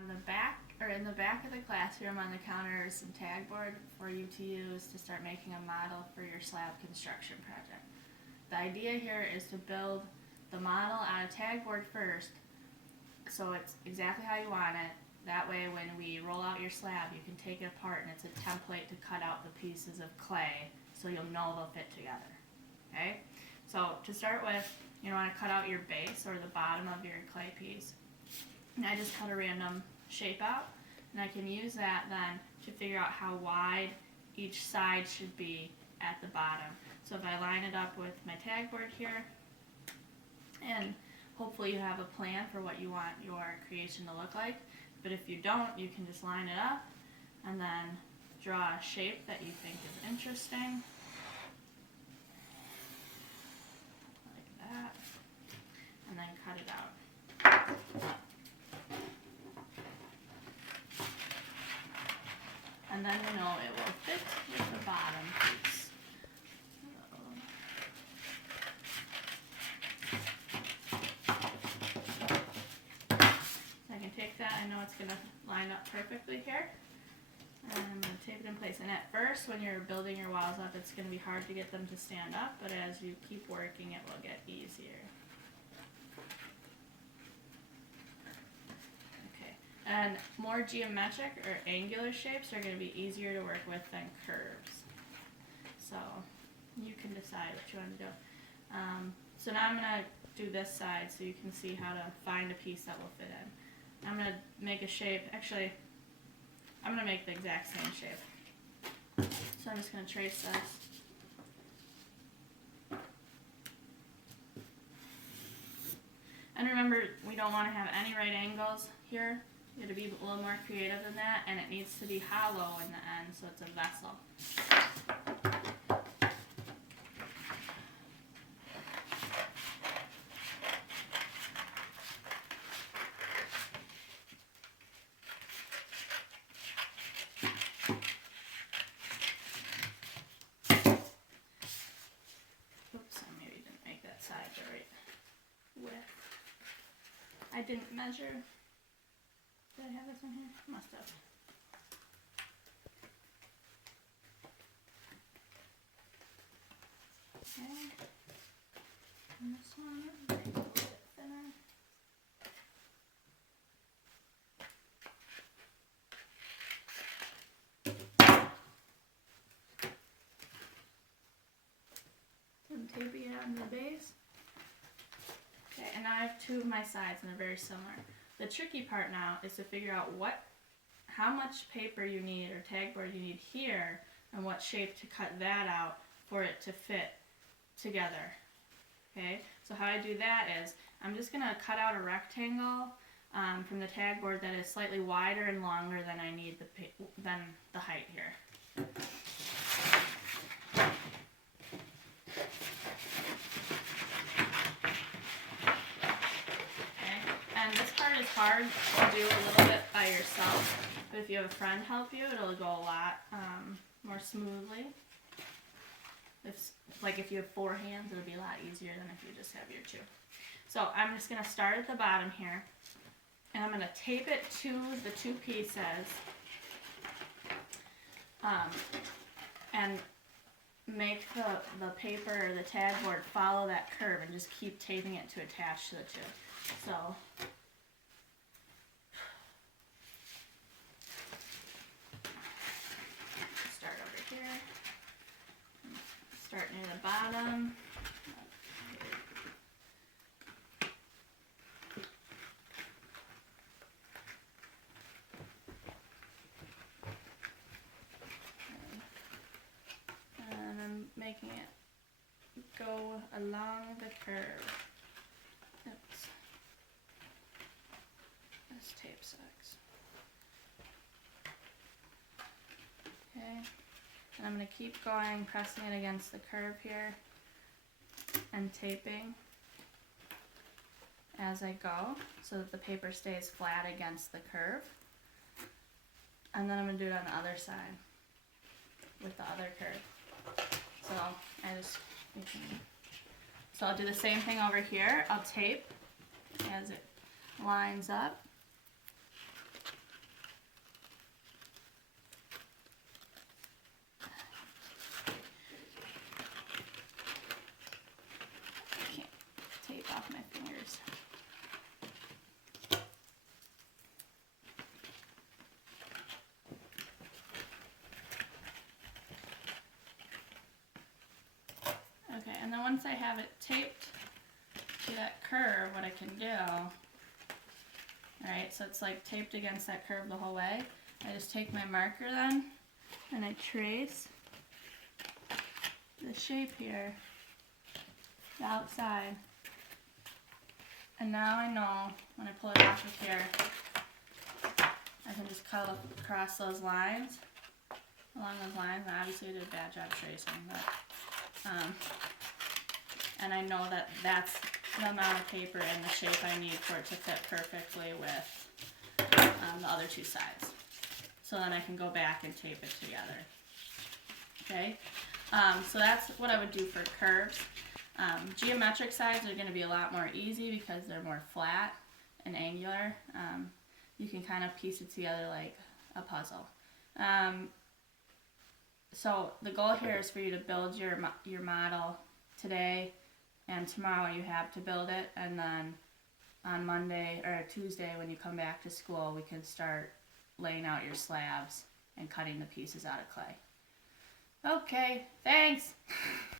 On the back, or in the back of the classroom on the counter is some tagboard for you to use to start making a model for your slab construction project. The idea here is to build the model out of tagboard first, so it's exactly how you want it. That way when we roll out your slab, you can take it apart and it's a template to cut out the pieces of clay so you'll know they'll fit together. Okay? So to start with, you want to cut out your base or the bottom of your clay piece. And I just cut a random shape out, and I can use that then to figure out how wide each side should be at the bottom. So if I line it up with my tagboard here, and hopefully you have a plan for what you want your creation to look like, but if you don't, you can just line it up and then draw a shape that you think is interesting, like that, and then cut it out. And then you know it will fit with the bottom piece. So I can take that, I know it's going to line up perfectly here. And I'm going to tape it in place. And at first, when you're building your walls up, it's going to be hard to get them to stand up, but as you keep working, it will get easier. And more geometric or angular shapes are going to be easier to work with than curves. So you can decide what you want to do. So now I'm going to do this side so you can see how to find a piece that will fit in. I'm going to make a shape. Actually, I'm going to make the exact same shape. So I'm just going to trace this. And remember, we don't want to have any right angles here. You have to be a little more creative than that, and it needs to be hollow in the end, so it's a vessel. Oops, I maybe didn't make that side the right width. I didn't measure. Did I have this one here? Must have. Okay. And this one, make it a little bit thinner. Some taping it on the base. Okay, and now I have two of my sides and they're very similar. The tricky part now is to figure out how much paper you need or tagboard you need here and what shape to cut that out for it to fit together. Okay, so how I do that is I'm just going to cut out a rectangle from the tagboard that is slightly wider and longer than I need than the height here. It's hard to do a little bit by yourself, but if you have a friend help you, it'll go a lot more smoothly. If you have four hands, it'll be a lot easier than if you just have your two. So I'm just going to start at the bottom here, and I'm going to tape it to the two pieces, and make the paper or the tagboard follow that curve and just keep taping it to attach to the two. So start near the bottom. And I'm making it go along the curve. Oops. This tape sucks. Okay. And I'm going to keep going, pressing it against the curve here and taping as I go so that the paper stays flat against the curve. And then I'm going to do it on the other side with the other curve. So I'll do the same thing over here. I'll tape as it lines up. then once I have it taped to that curve, what I can do, alright, so it's like taped against that curve the whole way. I just take my marker then, and I trace the shape here, the outside. And now I know when I pull it off of here, I can just cut across those lines, along those lines. And obviously I did a bad job tracing, but, and I know that that's the amount of paper and the shape I need for it to fit perfectly with the other two sides. So then I can go back and tape it together. Okay, so that's what I would do for curves. Geometric sides are going to be a lot more easy because they're more flat and angular. You can kind of piece it together like a puzzle. So the goal here is for you to build your model today, and tomorrow you have to build it, and then on Monday or Tuesday when you come back to school, we can start laying out your slabs and cutting the pieces out of clay. Okay, thanks!